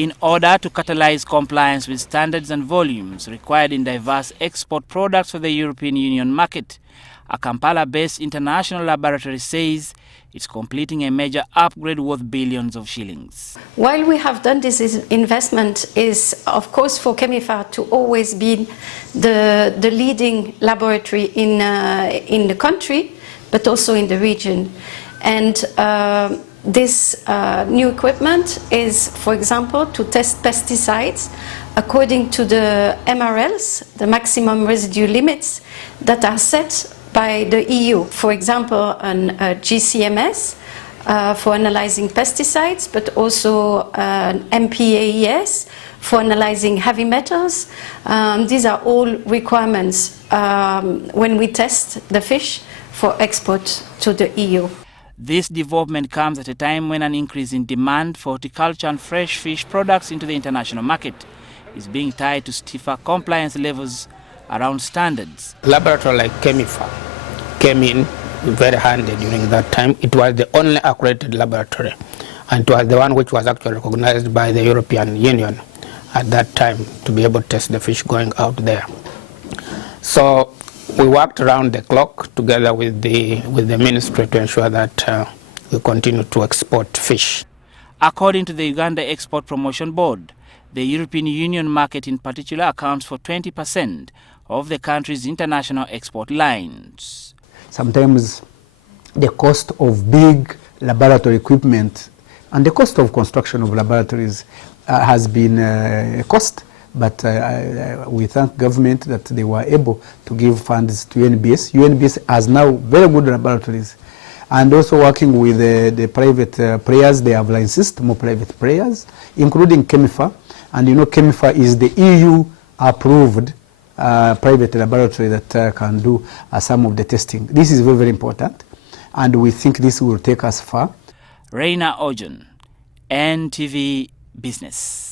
In order to catalyze compliance with standards and volumes required in diverse export products for the European Union market, a Kampala-based international laboratory says it's completing a major upgrade worth billions of shillings. While we have done this investment is, of course, for Chemiphar to always be the leading laboratory in the country, but also in the region. And this new equipment is, for example, to test pesticides according to the MRLs, the maximum residue limits that are set by the EU. For example, an GCMS for analyzing pesticides, but also an MPAES for analyzing heavy metals. These are all requirements when we test the fish for export to the EU. This development comes at a time when an increase in demand for horticulture and fresh fish products into the international market is being tied to stiffer compliance levels around standards. Laboratory like Chemiphar came in very handy during that time. It was the only accredited laboratory, and it was the one which was actually recognized by the European Union at that time to be able to test the fish going out there. So we worked around the clock together with the ministry to ensure that we continue to export fish. According to the Uganda Export Promotion Board, the European Union market in particular accounts for 20% of the country's international export lines. Sometimes the cost of big laboratory equipment and the cost of construction of laboratories has been a cost, but we thank government that they were able to give funds to UNBS. UNBS has now very good laboratories, and also working with the private players. They have licensed more private players, including Chemiphar. And you know, Chemiphar is the EU-approved private laboratory that can do some of the testing. This is very, very important, and we think this will take us far. Reina Ojon, NTV Business.